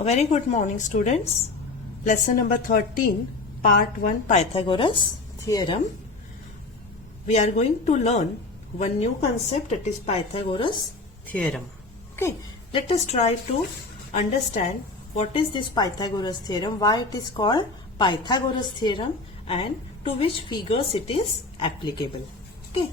A very good morning, students. Lesson number 13, part 1, Pythagoras theorem. We are going to learn one new concept, that is Pythagoras theorem. Okay, let us try to understand what is this Pythagoras theorem, why it is called Pythagoras theorem, and to which figures it is applicable. Okay,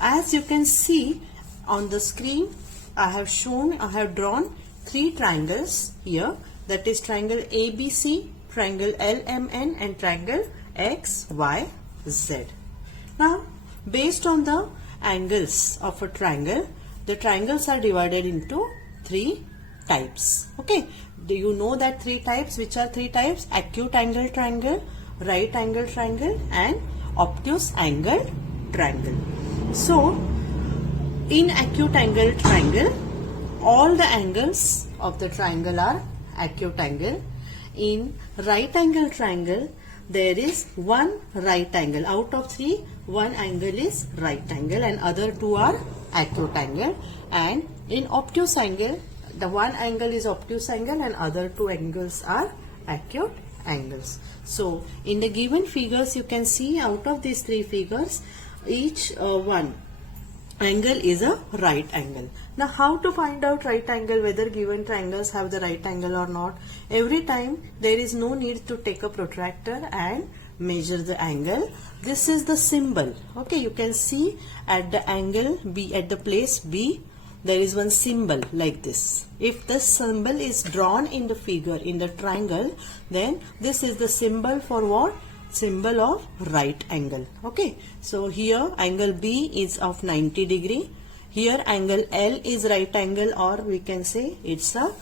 as you can see on the screen, I have drawn three triangles here, that is triangle ABC, triangle LMN, and triangle XYZ. Now, based on the angles of a triangle, the triangles are divided into three types. Okay, do you know that three types? Which are three types? Acute angle triangle, right angle triangle, and obtuse angle triangle. So, in acute angle triangle, all the angles of the triangle are acute angle. In right angle triangle, there is one right angle. Out of three, one angle is right angle and other two are acute angle. And in obtuse angle, the one angle is obtuse angle and other two angles are acute angles. So, in the given figures, you can see out of these three figures, each one angle is a right angle. Now, how to find out right angle, whether given triangles have the right angle or not? Every time there is no need to take a protractor and measure the angle. This is the symbol. Okay, you can see at the angle B, at the place B, there is one symbol like this. If this symbol is drawn in the figure, in the triangle, then this is the symbol for what? Symbol of right angle. Okay, so here angle B is of 90 degree. Here angle L is right angle, or we can say it's a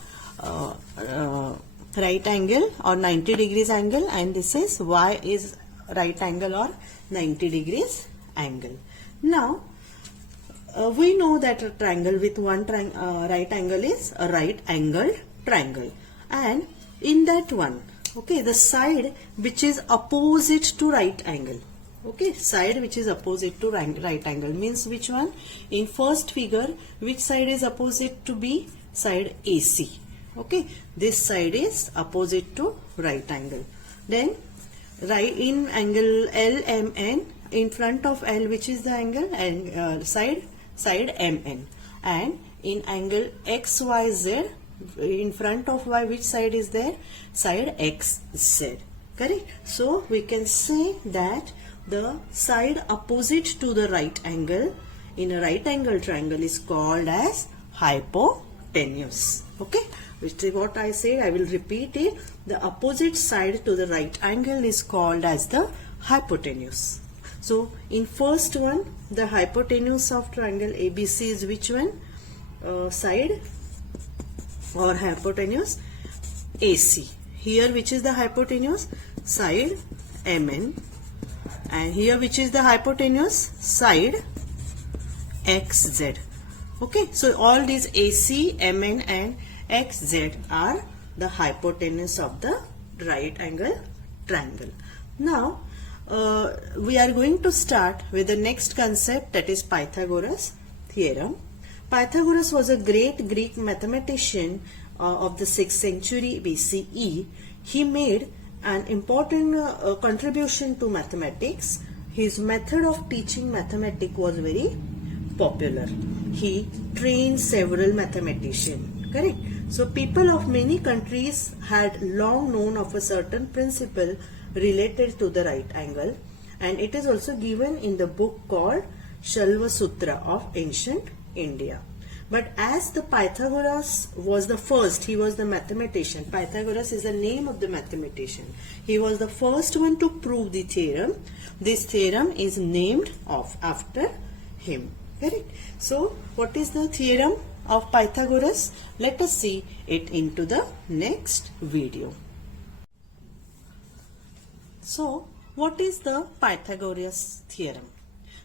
right angle or 90 degrees angle, and this is Y is right angle or 90 degrees angle. Now, we know that a triangle with one right angle is a right angled triangle, and in that one, okay, the side which is opposite to right angle. Okay, side which is opposite to right angle means which one? In first figure, which side is opposite to B? Side AC. Okay, this side is opposite to right angle. Then, right in angle LMN, in front of L, which is the angle? And side MN. And in angle XYZ, in front of Y, which side is there? Side XZ. Correct? So, we can say that the side opposite to the right angle in a right angle triangle is called as hypotenuse. Okay? Which is what I said. I will repeat it. The opposite side to the right angle is called as the hypotenuse. So, in first one, the hypotenuse of triangle ABC is which one? Side or hypotenuse AC. Here which is the hypotenuse? Side MN. And here which is the hypotenuse? Side XZ. Okay, so all these AC, MN and XZ are the hypotenuse of the right angle triangle. Now, we are going to start with the next concept, that is Pythagoras theorem. Pythagoras was a great Greek mathematician of the 6th century BCE. He made an important contribution to mathematics. His method of teaching mathematics was very popular. He trained several mathematicians. Correct? So people of many countries had long known of a certain principle related to the right angle, and it is also given in the book called Shalva Sutra of ancient India. But as the Pythagoras was the first, he was the mathematician. Pythagoras is the name of the mathematician. He was the first one to prove the theorem. This theorem is named after him. Correct? So, what is the theorem of Pythagoras? Let us see it into the next video. So, what is the Pythagoras theorem?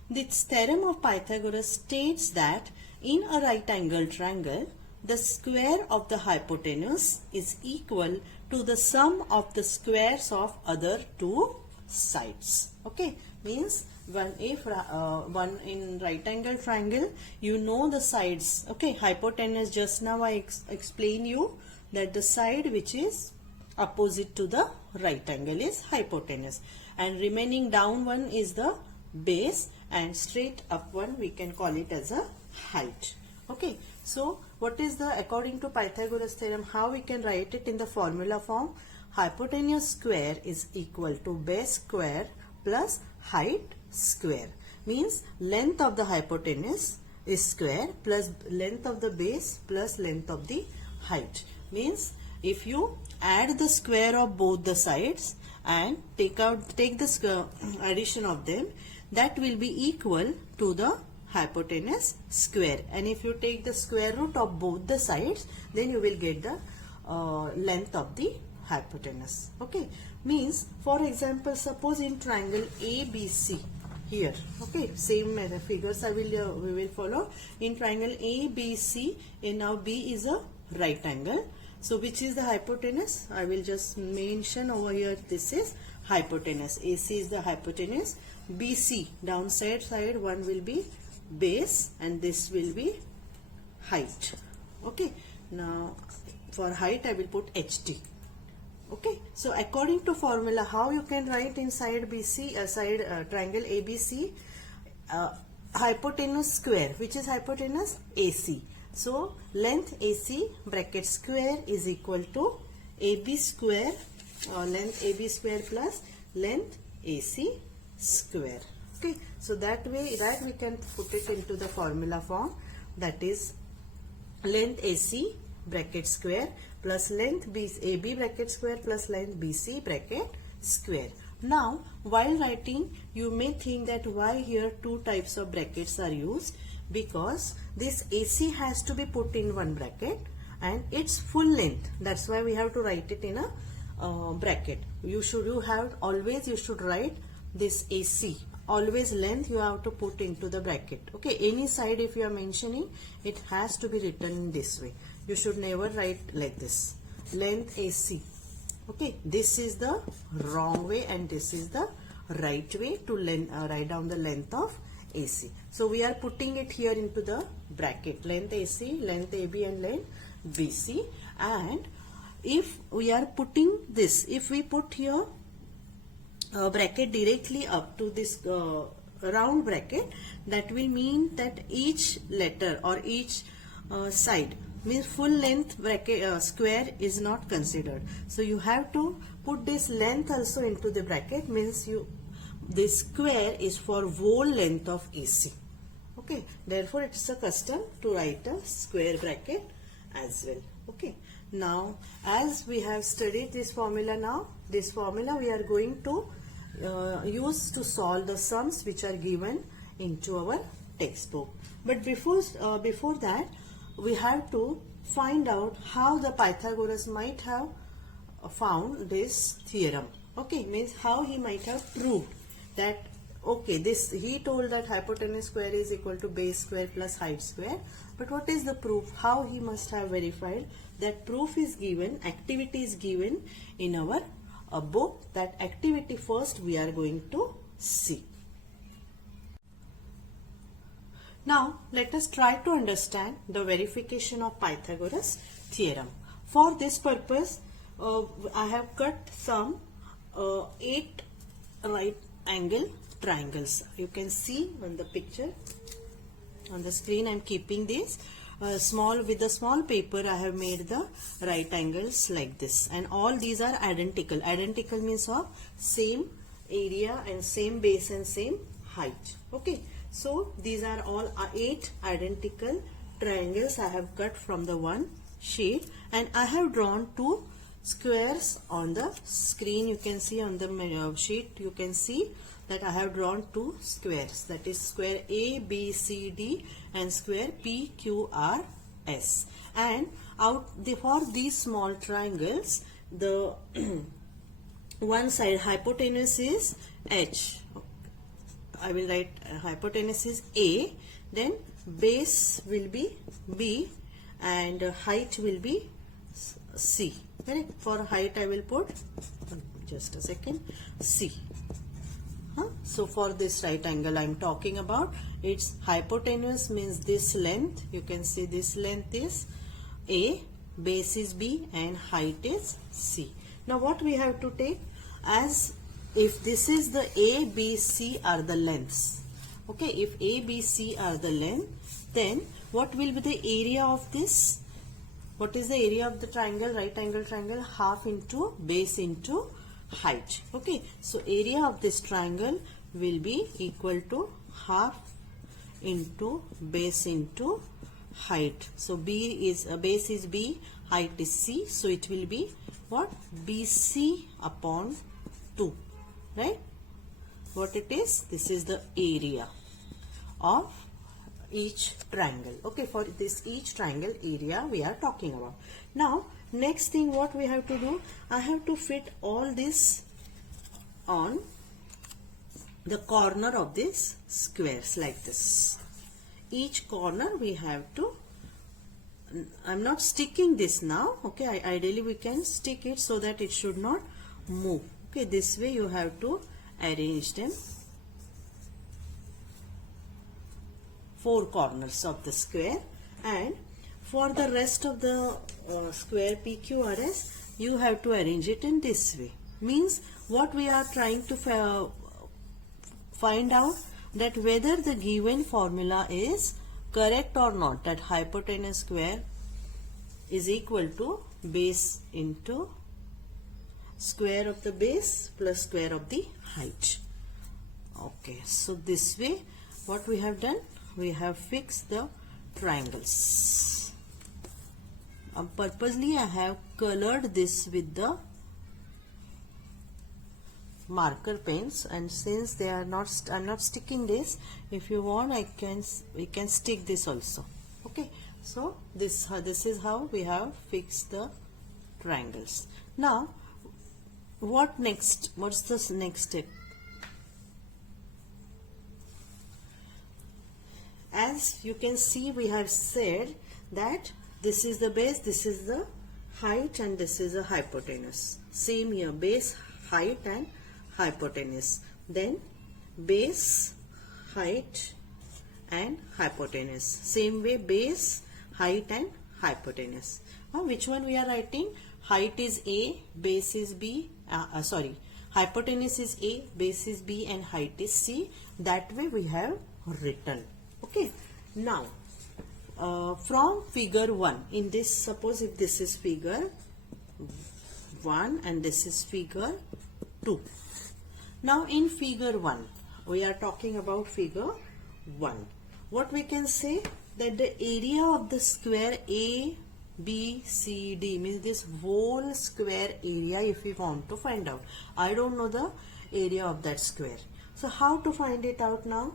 This theorem of Pythagoras states that in a right angle triangle, the square of the hypotenuse is equal to the sum of the squares of other two sides. Okay, means one in right angle triangle, you know the sides. Okay, hypotenuse, just now I explain you that the side which is opposite to the right angle is hypotenuse, and remaining down one is the base, and straight up one we can call it as a height. Okay, so what is the, according to Pythagoras theorem, how we can write it in the formula form? Hypotenuse square is equal to base square plus height square. Means length of the hypotenuse is square plus length of the base plus length of the height. Means if you add the square of both the sides and take the addition of them, that will be equal to the hypotenuse square, and if you take the square root of both the sides, then you will get the length of the hypotenuse. Okay, means for example, suppose in triangle ABC here, okay, same figures we will follow. In triangle ABC, and now B is a right angle, so which is the hypotenuse? I will just mention over here, this is hypotenuse. AC is the hypotenuse, BC downside side one will be base, and this will be height. Okay, now for height I will put HT. Okay, so according to formula, how you can write inside BC, triangle ABC, hypotenuse square, which is hypotenuse AC. So length AC bracket square is equal to AB square, length AB square plus length AC square. Okay, so that way that we can put it into the formula form, that is length AC bracket square plus length AB bracket square plus length BC bracket square. Now while writing, you may think that why here two types of brackets are used, because this AC has to be put in one bracket and its full length, that's why we have to write it in a bracket. You should write this AC, always length you have to put into the bracket. Okay, any side if you are mentioning, it has to be written in this way. You should never write like this, length AC. Okay, this is the wrong way and this is the right way to write down the length of AC. So we are putting it here into the bracket, length AC, length AB and length BC. And if we are putting this, if we put here bracket directly up to this round bracket, that will mean that each letter or each side, means full length bracket square is not considered. So you have to put this length also into the bracket, means this square is for whole length of AC. Okay, therefore it is a custom to write a square bracket as well. Okay, now as we have studied this formula, now this formula we are going to use to solve the sums which are given into our textbook. But before that, we have to find out how the Pythagoras might have found this theorem. Okay, means how he might have proved that, okay, this, he told that hypotenuse square is equal to base square plus height square. But what is the proof? How he must have verified? That proof is given, activity is given in our book. That activity first we are going to see. Now let us try to understand the verification of Pythagoras theorem. For this purpose, I have cut some 8 right angle triangles. You can see on the picture on the screen. I am keeping this with a small paper. I have made the right angles like this, and all these are identical. Identical means of same area and same base and same height. Okay, so these are all 8 identical triangles I have cut from the one sheet, and I have drawn 2 squares on the screen. You can see on the sheet, you can see that I have drawn 2 squares, that is square ABCD and square PQRS. And for these small triangles, the one side hypotenuse is H. I will write hypotenuse is A, then base will be B and height will be C. Correct? For height I will put, just a second, C. So for this right angle I am talking about, its hypotenuse means this length. You can see this length is A base is B and height is C. Now what we have to take, as if this is the A, B, C are the lengths. Okay, if A, B, C are the length, then what will be the area of this? What is the area of the triangle, right angle triangle? Half into base into height. Okay, so area of this triangle will be equal to half into base into height. So B is base is B, height is C, so it will be what? BC upon 2, right? What it is? This is the area of each triangle. Okay, for this each triangle area we are talking about. Now next thing what we have to do, I have to fit all this on the corner of this squares like this. Each corner we have to, I'm not sticking this now. Okay, ideally we can stick it so that it should not move. Okay, this way you have to arrange them. 4 corners of the square, and for the rest of the square PQRS you have to arrange it in this way. Means what we are trying to find out, that whether the given formula is correct or not, that hypotenuse square is equal to base into square of the base plus square of the height. Okay, so this way what we have done, we have fixed the triangles. Purposely I have colored this with the marker pens, and since they are not, I'm not sticking this. If you want, we can stick this also. Okay, so this is how we have fixed the triangles. Now what next? What's the next step? As you can see, we have said that this is the base, this is the height, and this is the hypotenuse. Same here, base, height and hypotenuse. Then base, height and hypotenuse. Same way, base, height and hypotenuse. Which one we are writing? Height is A, base is B, hypotenuse is A, base is B and height is C. That way we have written. Okay, now from figure 1, in this, suppose if this is figure 1 and this is figure 2. Now in figure 1, we are talking about figure 1. What we can say, that the area of the square A, B, C, D, means this whole square area, if we want to find out. I don't know the area of that square. So how to find it out now?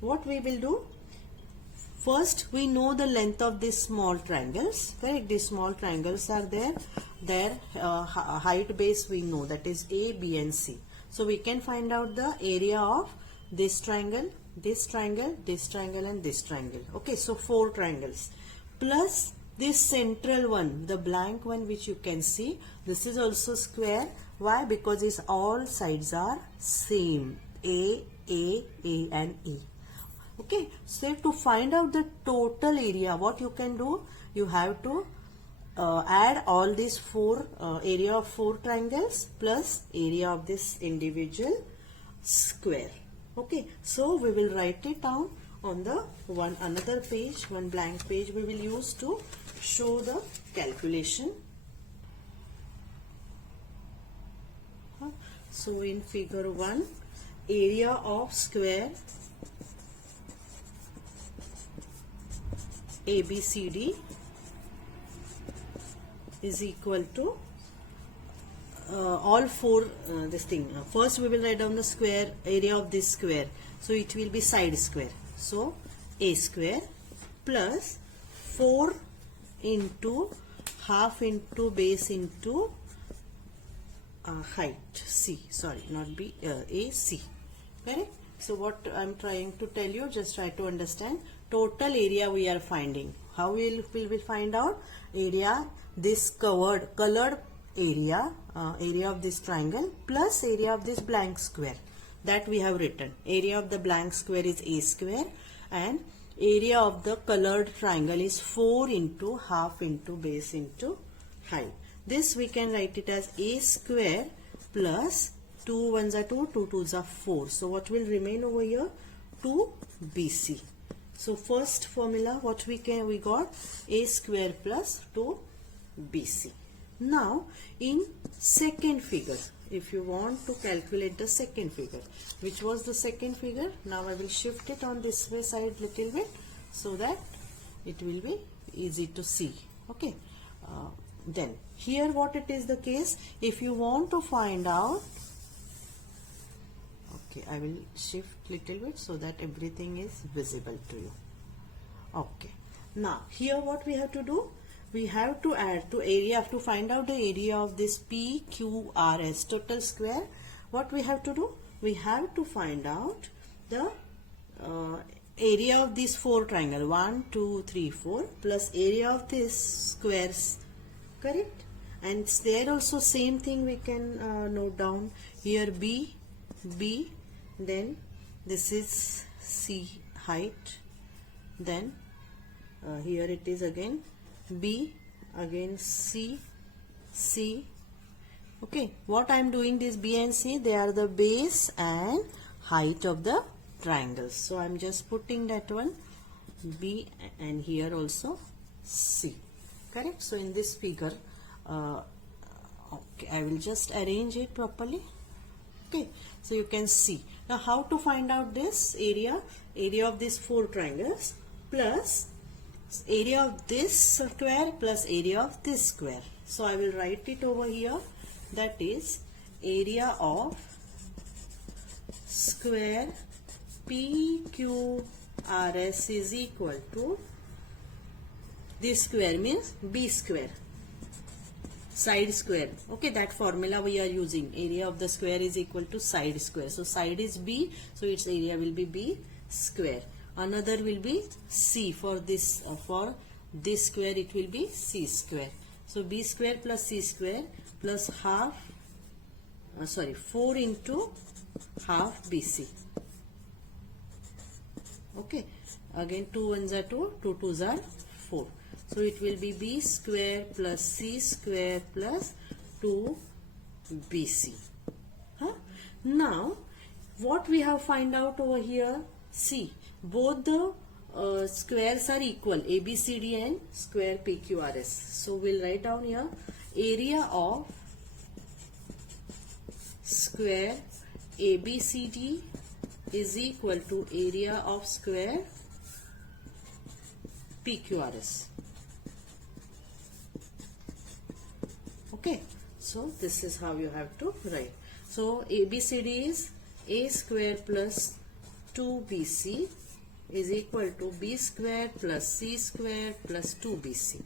What we will do? First, we know the length of these small triangles, correct? These small triangles are there. Their height base we know, that is A, B and C. So we can find out the area of this triangle, this triangle, this triangle and this triangle. Okay, so 4 triangles. Plus this central one, the blank one which you can see, this is also square. Why? Because its all sides are same, A and E. Okay, so to find out the total area, what you can do, you have to add all these 4 area of 4 triangles plus area of this individual square. Okay, so we will write it down on the another page, one blank page we will use to show the calculation. So in figure 1, area of square ABCD is equal to all 4 this thing. First we will write down the square area of this square, so it will be side square. So A square plus 4 into half into base into height C, sorry, not B, AC, correct? So what I'm trying to tell you, just try to understand. Total area we are finding. How will we find out? Area, this colored area, area of this triangle plus area of this blank square, that we have written. Area of the blank square is A square and area of the colored triangle is 4 into half into base into height. This we can write it as a square plus 2 ones are 2, 2 twos are 4. So what will remain over here? 2bc. So first formula what we got a square plus 2bc. Now in second figure, if you want to calculate the second figure, which was the second figure, now I will shift it on this way side little bit so that it will be easy to see. Okay. Then here what it is the case, if you want to find out, okay, I will shift little bit so that everything is visible to you. Okay, now here what we have to do, we have to add to area to find out the area of this PQRS total square. What we have to do, we have to find out the area of these 4 triangle 1 2 3 4 plus area of this squares, correct? And there also same thing we can note down here, B, then this is C height, then here it is again B, again C. Okay, what I am doing, this B and C, they are the base and height of the triangles. So I am just putting that one B and here also C, correct? So in this figure, okay, I will just arrange it properly. Okay, so you can see now how to find out this area of these 4 triangles plus area of this square plus area of this square. So I will write it over here, that is area of square PQRS is equal to, this square means B square, side square. Okay, that formula we are using, area of the square is equal to side square. So side is B, so its area will be B square. Another will be C, for this square it will be C square. So B square plus C square plus half 4 into half BC. Okay, again 2 ones are 2, 2 twos are 4. So it will be B square plus C square plus 2BC. Now what we have find out over here, see, both the squares are equal, ABCD and square PQRS. So we'll write down here area of square ABCD is equal to area of square PQRS. Okay, so this is how you have to write. So ABCD is A square plus 2BC is equal to B square plus C square plus 2BC.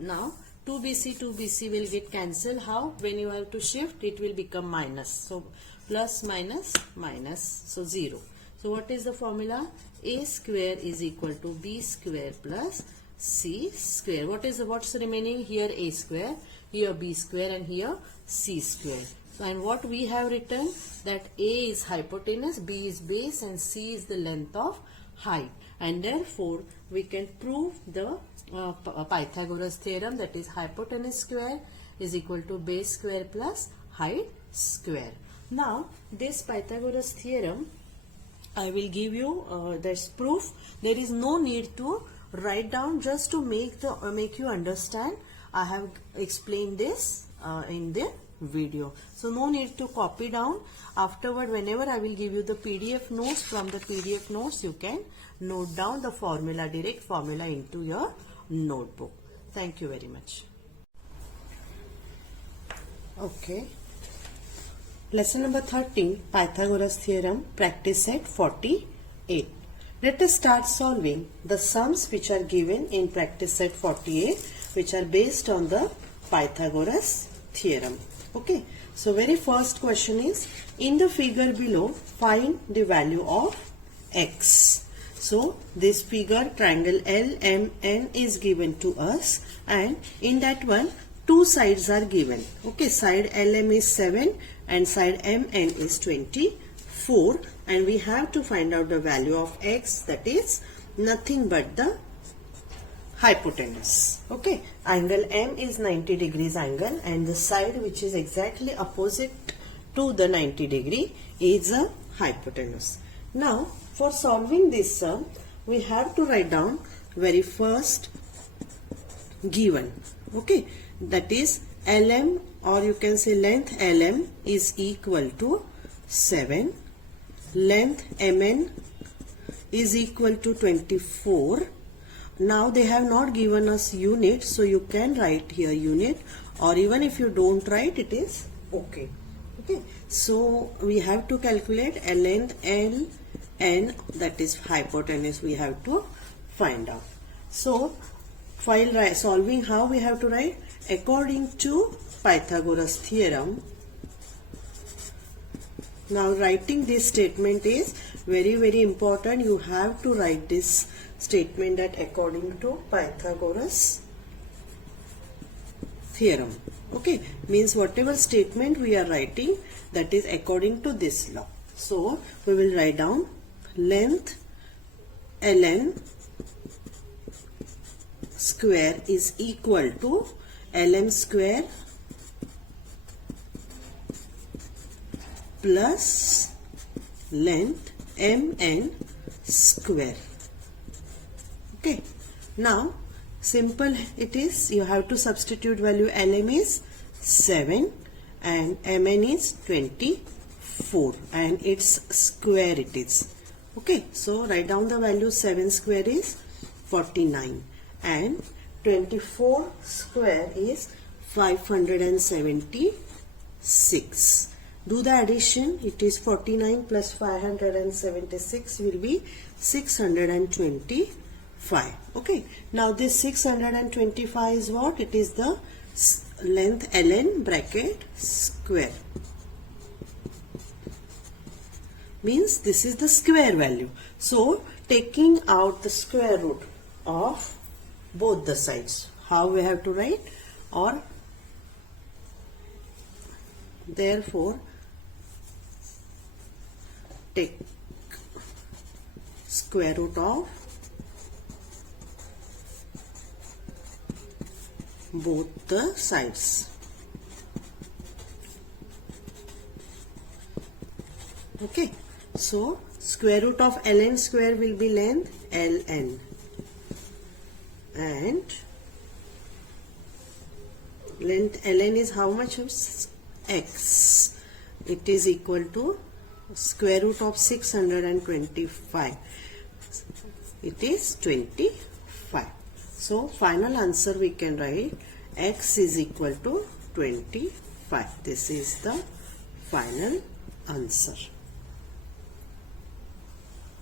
Now 2BC will get cancelled. How? When you have to shift, it will become minus. So plus minus minus, so 0. So what is the formula? A square is equal to B square plus C square. What's remaining here? A square, here B square, and here C square. And what we have written, that A is hypotenuse, B is base, and C is the length of height. And therefore we can prove the Pythagoras theorem, that is hypotenuse square is equal to base square plus height square. Now this Pythagoras theorem, I will give you this proof. There is no need to write down, just to make you understand. I have explained this in the video, so no need to copy down. Afterward, whenever I will give you the PDF notes, from the PDF notes you can note down the formula, direct formula into your notebook. Thank you very much. Okay, lesson number 13, Pythagoras theorem, practice set 48. Let us start solving the sums which are given in practice set 48, which are based on the Pythagoras theorem. Okay, so very first question is, in the figure below, find the value of x. So this figure, triangle LMN is given to us, and in that one, 2 sides are given. Okay, side LM is 7 and side MN is 24, and we have to find out the value of x, that is nothing but the hypotenuse. Okay, angle M is 90 degrees angle, and the side which is exactly opposite to the 90 degree is a hypotenuse. Now for solving this sum, we have to write down very first given. Okay, that is LM, or you can say length LM is equal to 7, length MN is equal to 24. Now they have not given us unit, so you can write here unit, or even if you don't write, it is okay. Okay, so we have to calculate a length LN, that is hypotenuse, we have to find out. So while solving, how we have to write? According to Pythagoras theorem. Now writing this statement is very important. You have to write this statement that according to Pythagoras theorem. Okay, means whatever statement we are writing, that is according to this law. So we will write down length ln square is equal to lm square plus length mn square. Okay, now simple it is. You have to substitute value. LM is 7 and MN is 24 and its square it is. Okay, so write down the value. 7 square is 49 and 24 square is 576. Do the addition. It is 49 plus 576 will be 625. Okay, now this 625 is what? It is the length ln bracket square. Means this is the square value. So taking out the square root of both the sides, how we have to write? Or therefore take square root of both the sides. Okay, so square root of ln square will be length ln, and length ln is how much? X. It is equal to square root of 625. It is 25. So final answer we can write X is equal to 25. This is the final answer.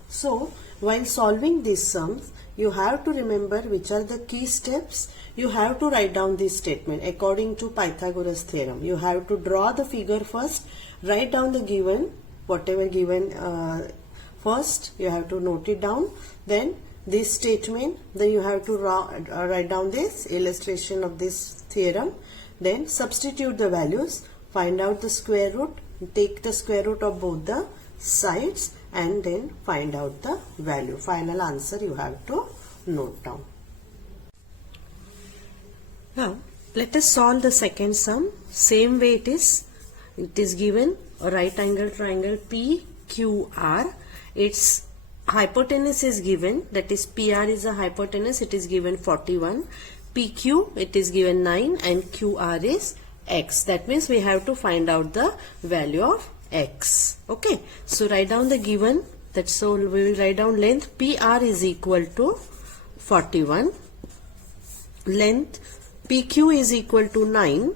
So while solving these sums, you have to remember which are the key steps. You have to write down this statement according to Pythagoras theorem. You have to draw the figure first, write down the given, whatever given first, you have to note it down. Then this statement, then you have to write down this illustration of this theorem. Then substitute the values, find out the square root, take the square root of both the sides, and then find out the value. Final answer you have to note down. Now let us solve the second sum. Same way it is given a right angle triangle PQR. Its hypotenuse is given, that is PR is a hypotenuse, it is given 41. PQ it is given 9 and QR is X. That means we have to find out the value of X. Okay, so write down the given. That's so we will write down length PR is equal to 41, length PQ is equal to 9,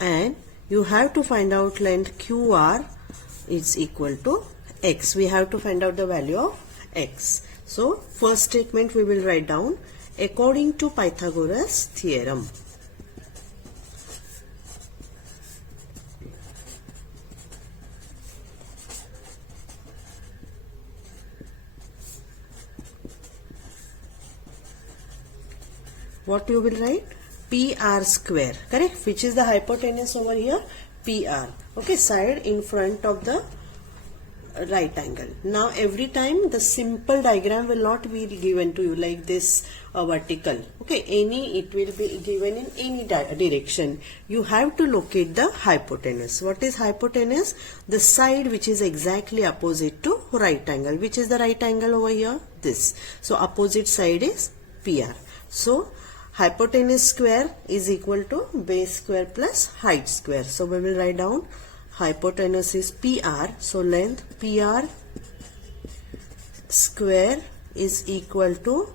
and you have to find out length QR is equal to X. We have to find out the value of X. So first statement we will write down according to Pythagoras theorem. What you will write? PR square, correct? Which is the hypotenuse over here? PR. Okay, side in front of the right angle. Now every time the simple diagram will not be given to you like this vertical. Okay, it will be given in any direction. You have to locate the hypotenuse. What is hypotenuse? The side which is exactly opposite to right angle. Which is the right angle over here? This. So opposite side is PR. So hypotenuse square is equal to base square plus height square. So we will write down hypotenuse is PR. So length PR square is equal to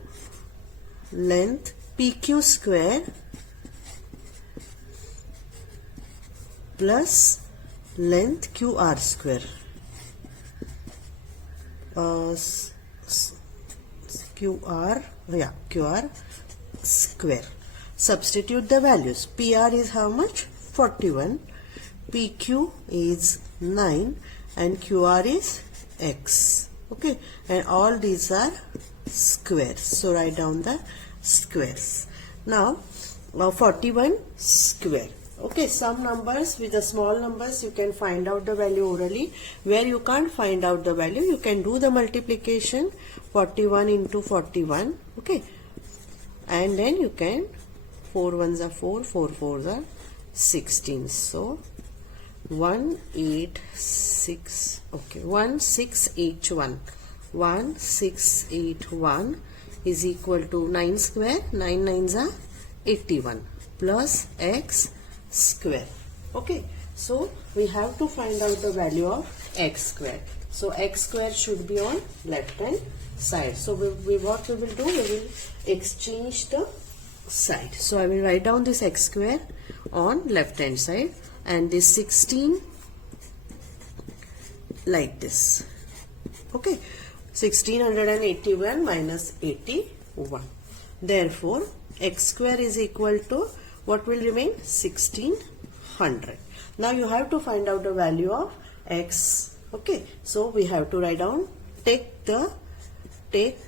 length PQ square plus length QR square. QR square. Substitute the values. PR is how much? 41. PQ is 9 and QR is X. Okay, and all these are squares. So write down the squares. Now 41 square. Okay, some numbers with the small numbers you can find out the value orally. Where you can't find out the value, you can do the multiplication 41 into 41. Okay, and then you can 4 ones are 4, 4 fours are 16. So 186. Okay, 1681. 1681 is equal to 9 square. 9 nines are 81 plus X square. Okay, so we have to find out the value of X square. So X square should be on left hand side. So what we will do, we will exchange the side. So I will write down this X square on left hand side and this 16 like this. Okay, 1681 minus 81. Therefore X square is equal to what will remain? 1600. Now you have to find out the value of X. Okay, so we have to write down, take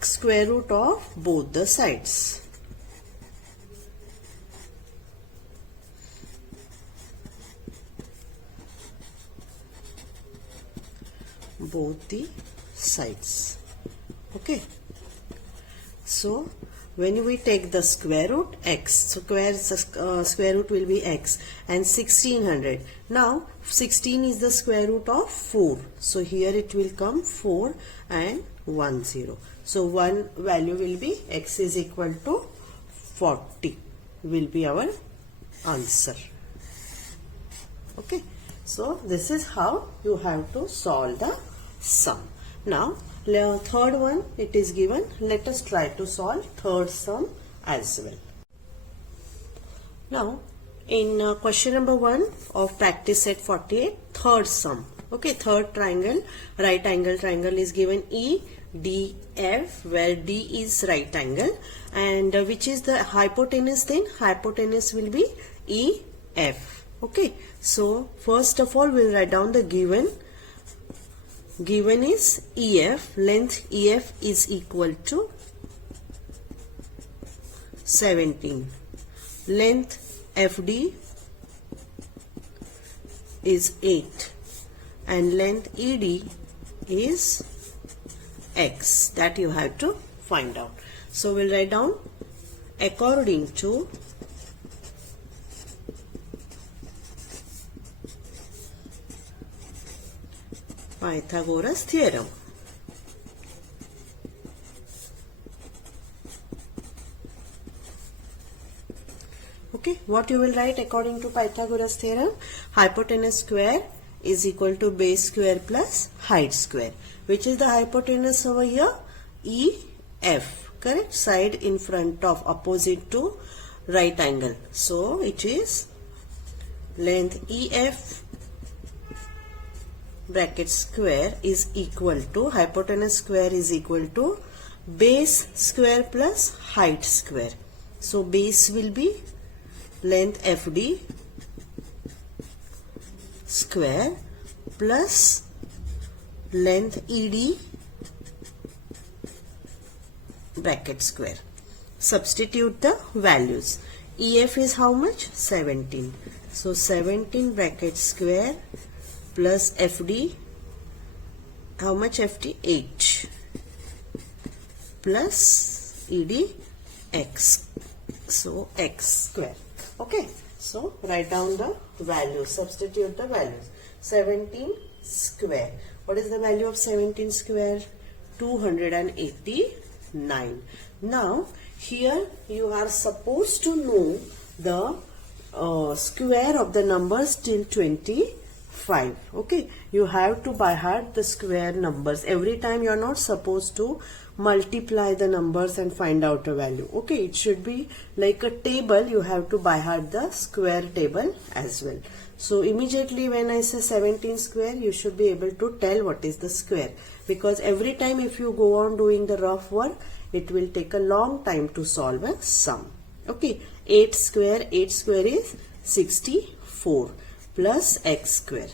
square root of both the sides. Both the sides. Okay, so when we take the square root, X square root will be X and 1600. Now 16 is the square root of 4. So here it will come 4 and 10. So one value will be X is equal to 40 will be our answer. Okay, so this is how you have to solve the sum. Now third one it is given. Let us try to solve third sum as well. Now in question number 1 of practice set 48, third sum. Okay, third triangle, right angle triangle is given EDF, where D is right angle, and which is the hypotenuse, then hypotenuse will be EF. Okay, so first of all we'll write down the given is EF. Length EF is equal to 17. Length FD is 8 and length ED is X. That you have to find out. So we'll write down according to Pythagoras theorem. Okay, what you will write according to Pythagoras theorem? Hypotenuse square is equal to base square plus height square. Which is the hypotenuse over here? EF. Correct? Side in front of, opposite to right angle. So it is length EF bracket square is equal to, hypotenuse square is equal to base square plus height square. So base will be length FD square plus length ED bracket square. Substitute the values. EF is how much? 17. So 17 bracket square plus FD how much FT? 8 plus ED x. So x square. Okay. So write down the values. Substitute the values. 17 square. What is the value of 17 square? 289. Now here you are supposed to know the square of the numbers till 25. Okay, you have to by heart the square numbers. Every time you are not supposed to multiply the numbers and find out a value. Okay, it should be like a table. You have to by heart the square table as well. So immediately when I say 17 square, you should be able to tell what is the square, because every time if you go on doing the rough work, it will take a long time to solve a sum. Okay, 8 square is 64 plus x square.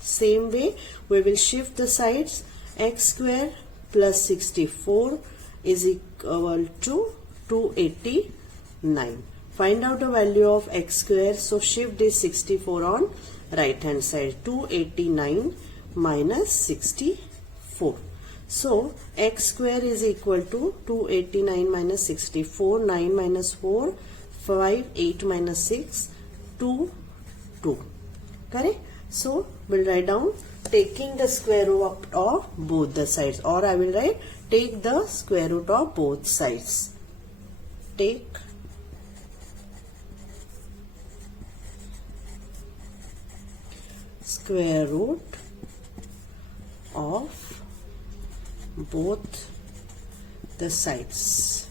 Same way we will shift the sides. X square plus 64 is equal to 289. Find out the value of x square. So shift this 64 on right hand side. 289 minus 64. So x square is equal to 289 minus 64. 9 minus 4, 5, 8 minus 6, 2, 2. Correct? So we'll write down taking the square root of both the sides, or I will write take the square root of both sides. Take square root of both the sides.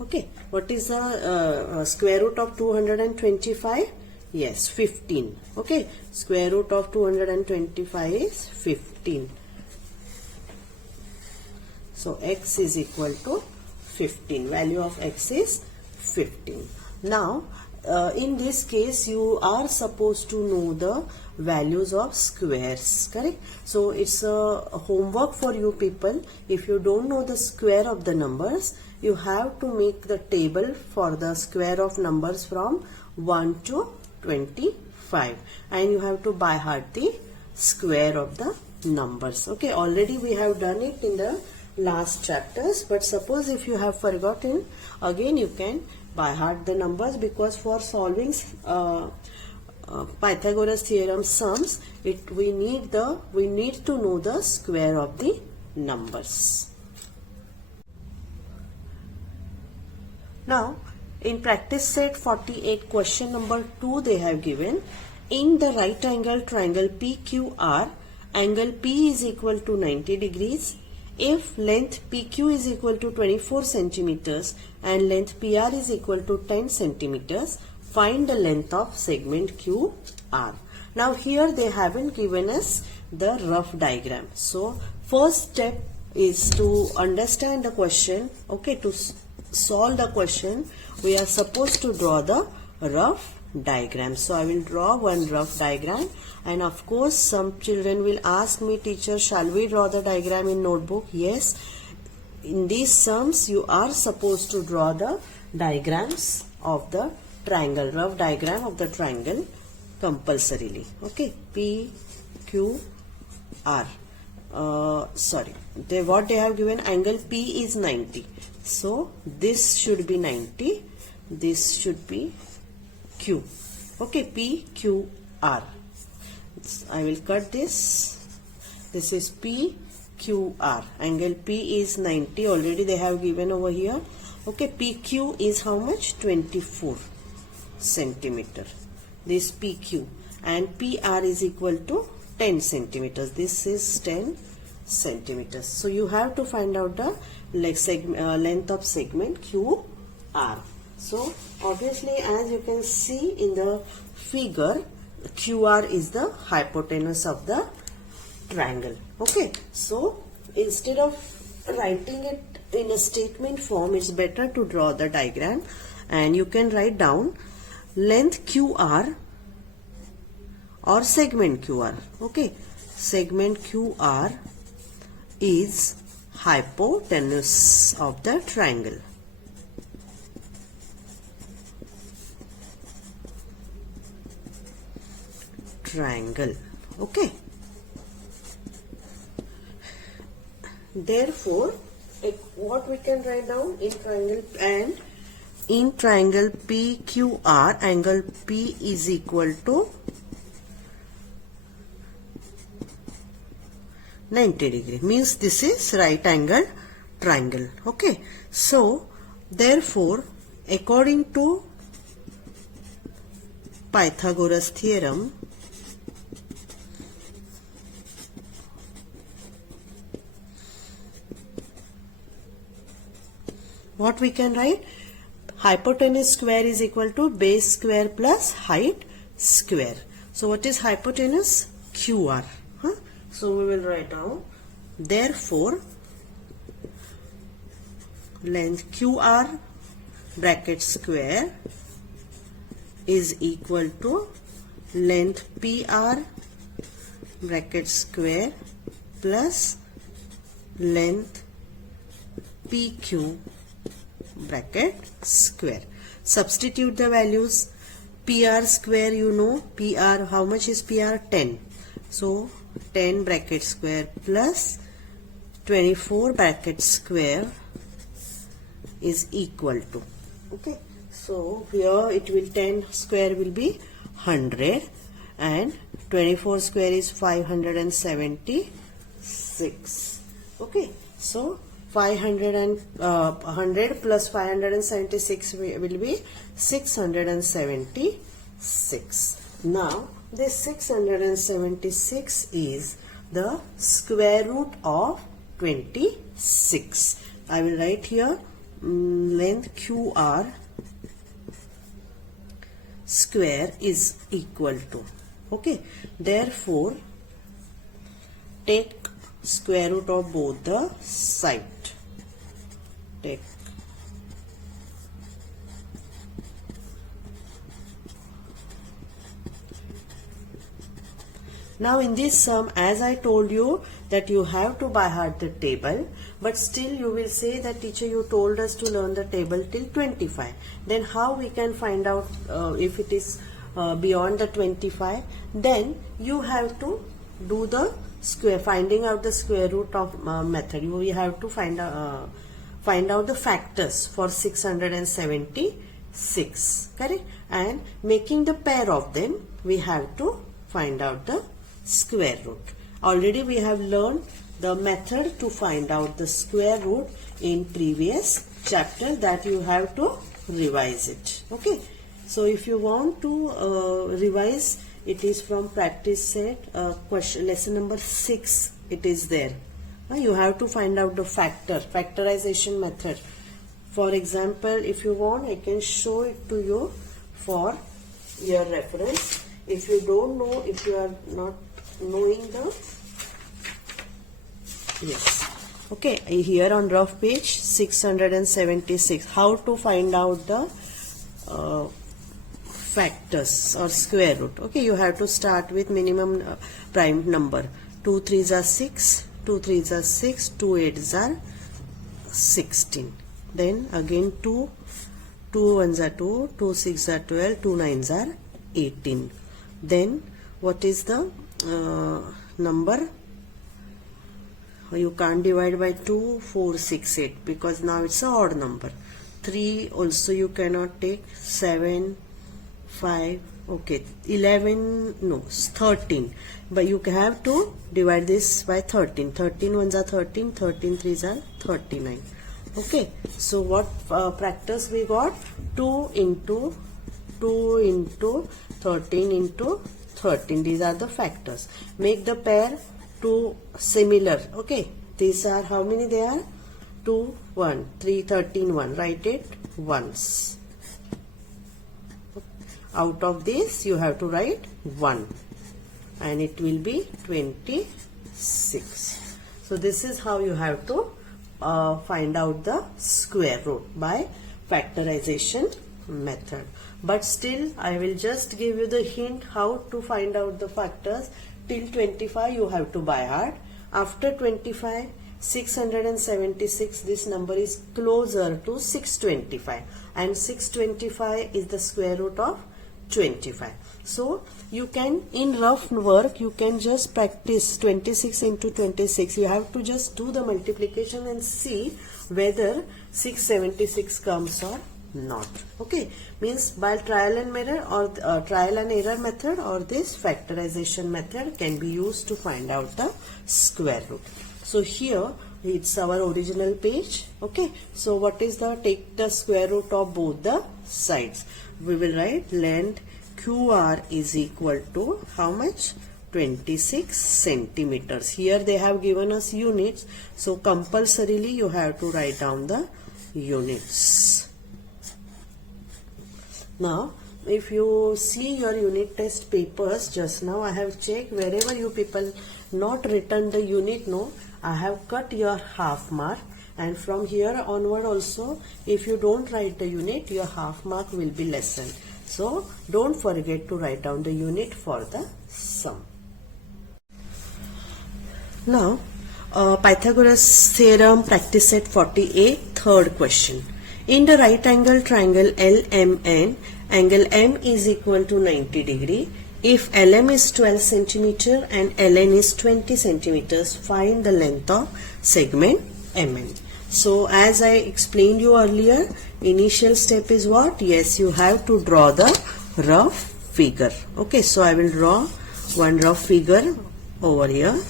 Okay, what is the square root of 225? Yes, 15. Okay, square root of 225 is 15. So x is equal to 15. Value of x is 15. Now in this case you are supposed to know the values of squares, correct? So it's a homework for you people. If you don't know the square of the numbers, you have to make the table for the square of numbers from 1 to 25, and you have to by heart the square of the numbers. Okay, already we have done it in the last chapters, but suppose if you have forgotten, again you can by heart the numbers, because for solving Pythagoras theorem sums, we need to know the square of the numbers. Now in practice set 48, question number 2, they have given in the right angle triangle PQR, angle P is equal to 90 degrees. If length PQ is equal to 24 centimeters and length PR is equal to 10 centimeters, find the length of segment QR. Now here they haven't given us the rough diagram. So first step is to understand the question. Okay, to solve the question, we are supposed to draw the rough diagram. So I will draw one rough diagram, and of course some children will ask me, teacher, shall we draw the diagram in notebook? Yes, in these sums you are supposed to draw the diagrams of the triangle, rough diagram of the triangle compulsorily. Okay, P, Q, R. What they have given, angle P is 90. So this should be 90. This should be Q. Okay, P, Q, R. I will cut this. This is P, Q, R. Angle P is 90. Already they have given over here. Okay, PQ is how much? 24 centimeter. This PQ, and PR is equal to 10 centimeters. This is 10 centimeters. So you have to find out the length of segment QR. So obviously, as you can see in the figure, QR is the hypotenuse of the triangle. Okay, so instead of writing it in a statement form, it's better to draw the diagram, and you can write down length QR or segment QR. Okay, segment QR is hypotenuse of the triangle. Okay, therefore what we can write down in triangle, and in triangle PQR, angle P is equal to 90 degree, means this is right angle triangle. Okay, so therefore according to Pythagoras theorem, what we can write? Hypotenuse square is equal to base square plus height square. So what is hypotenuse? QR. So we will write down, therefore length QR bracket square is equal to length PR bracket square plus length PQ bracket square. Substitute the values. PR square, you know, PR, how much is PR? 10. So 10 bracket square plus 24 bracket square is equal to, okay, so here it will 10 square will be 100 and 24 square is 576. Okay, so 100 plus 576 will be 676. Now this 676 is the square root of 26. I will write here length QR square is equal to, okay, therefore take square root of both the side. Take now in this sum, as I told you that you have to by heart the table, but still you will say that teacher, you told us to learn the table till 25. Then how we can find out if it is beyond the 25? Then you have to do the square, finding out the square root of method. You have to find out the factors for 676, correct? And making the pair of them, we have to find out the square root. Already we have learned the method to find out the square root in previous chapter, that you have to revise it. Okay, so if you want to revise, it is from practice set question lesson number 6, it is there. You have to find out the factorization method. For example, if you want, I can show it to you for your reference. If you don't know, if you are not knowing the, yes, okay, here on rough page 676, how to find out the factors or square root. Okay, you have to start with minimum prime number. 2 3s are 6, 2 3s are 6, 2 8s are 16. Then again 2 1s are 2, 2 6s are 12, 2 9s are 18. Then what is the number? You can't divide by 2, 4, 6, 8 because now it's an odd number. 3 also you cannot take. 7, 5, okay, 11, no, 13. But you have to divide this by 13. 13 ones are 13, 13 threes are 39. Okay, so what practice we got? 2 into 13 into 13. These are the factors. Make the pair 2 similar. Okay, these are how many they are? 2, 1, 3, 13, 1. Write it once. Out of this you have to write 1 and it will be 26. So this is how you have to find out the square root by factorization method. But still I will just give you the hint how to find out the factors. Till 25 you have to by heart. After 25, 676, this number is closer to 625 and 625 is the square root of 25. So you can, in rough work, you can just practice 26 into 26. You have to just do the multiplication and see whether 676 comes or not. Okay, means by trial and error or trial and error method, or this factorization method can be used to find out the square root. So here it's our original page. Okay, so what is the, take the square root of both the sides. We will write length QR is equal to how much? 26 centimeters. Here they have given us units, so compulsorily you have to write down the units. Now if you see your unit test papers, just now I have checked, wherever you people not written the unit, no, I have cut your half mark, and from here onward also if you don't write the unit, your half mark will be lessened. So don't forget to write down the unit for the sum. Now Pythagoras theorem practice set 48, third question. In the right angle triangle LMN, angle M is equal to 90 degree. If LM is 12 centimeter and LN is 20 centimeters, find the length of segment MN. So as I explained you earlier, initial step is what? Yes, you have to draw the rough figure. Okay, so I will draw one rough figure over here.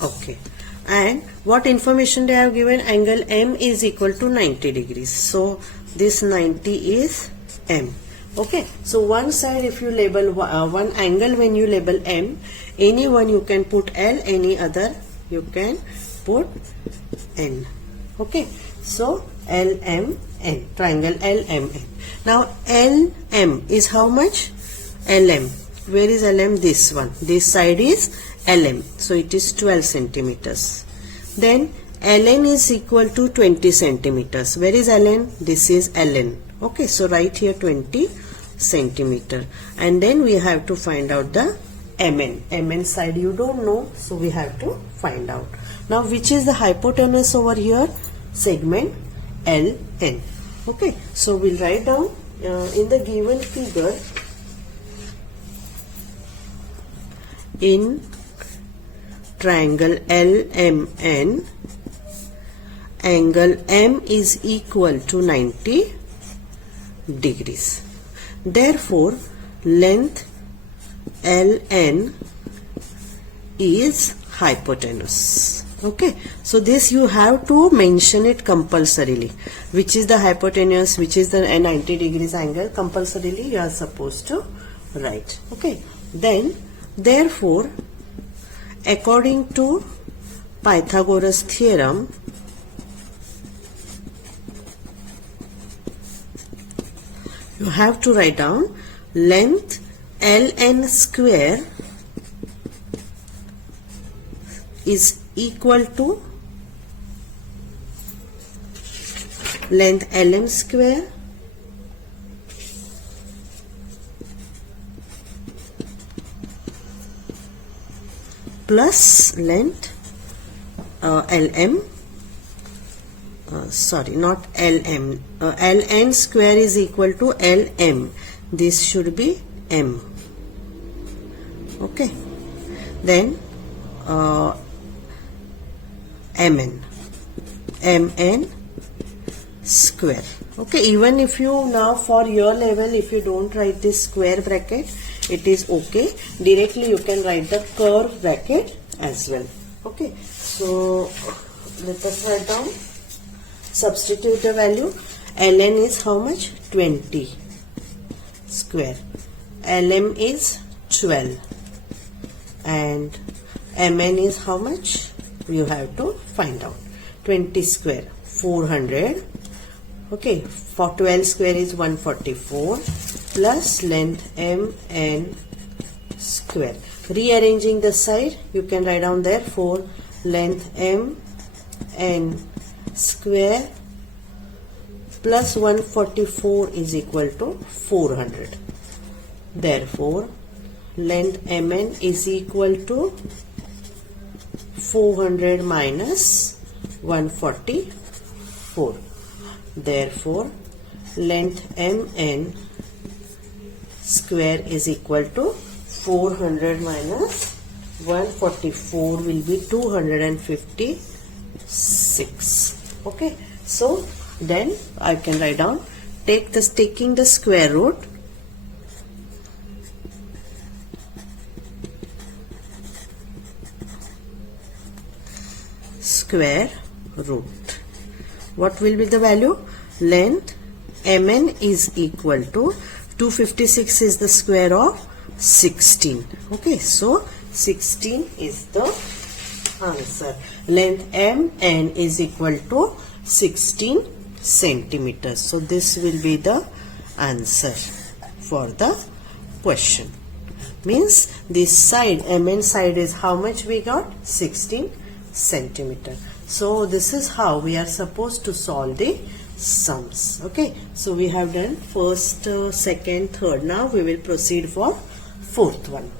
Okay, and what information they have given? Angle M is equal to 90 degrees. So this 90 is M. Okay, so one side if you label one angle, when you label M, any one you can put L, any other you can put N. Okay, so LMN, triangle LMN. Now LM is how much? LM. Where is LM? This one. This side is LM. So it is 12 centimeters. Then LN is equal to 20 centimeters. Where is LN? This is LN. Okay, so write here 20 centimeter. And then we have to find out the MN. MN side you don't know, so we have to find out. Now which is the hypotenuse over here? Segment LN. Okay, so we'll write down in the given figure, in triangle LMN, angle M is equal to 90 degrees. Therefore, length LN is hypotenuse. Okay, so this you have to mention it compulsorily. Which is the hypotenuse, which is the 90 degrees angle, compulsorily you are supposed to write. Okay, then therefore, according to Pythagoras theorem, you have to write down length Ln square is equal to length Lm square plus length Lm, sorry, not Lm, Ln square is equal to Lm. This should be M. Okay, then Mn square. Okay, even if you now for your level, if you don't write this square bracket, it is okay. Directly you can write the curve bracket as well. Okay, so let us write down, substitute the value. Ln is how much? 20 square. Lm is 12 and Mn is how much? You have to find out. 20 square 400. Okay, for 12 square is 144 plus length Mn square. Rearranging the side, you can write down there 4 length Mn square plus 144 is equal to 400. Therefore, length Mn is equal to 400 minus 144. Therefore, length MN square is equal to 400 minus 144 will be 256. Okay, so then I can write down, taking the square root, what will be the value? Length MN is equal to 256 is the square of 16. Okay, so 16 is the answer. Length MN is equal to 16 centimeters. So this will be the answer for the question. Means this side, MN side is how much we got? 16 centimeter. So this is how we are supposed to solve the sums. Okay, so we have done first, second, third. Now we will proceed for fourth one.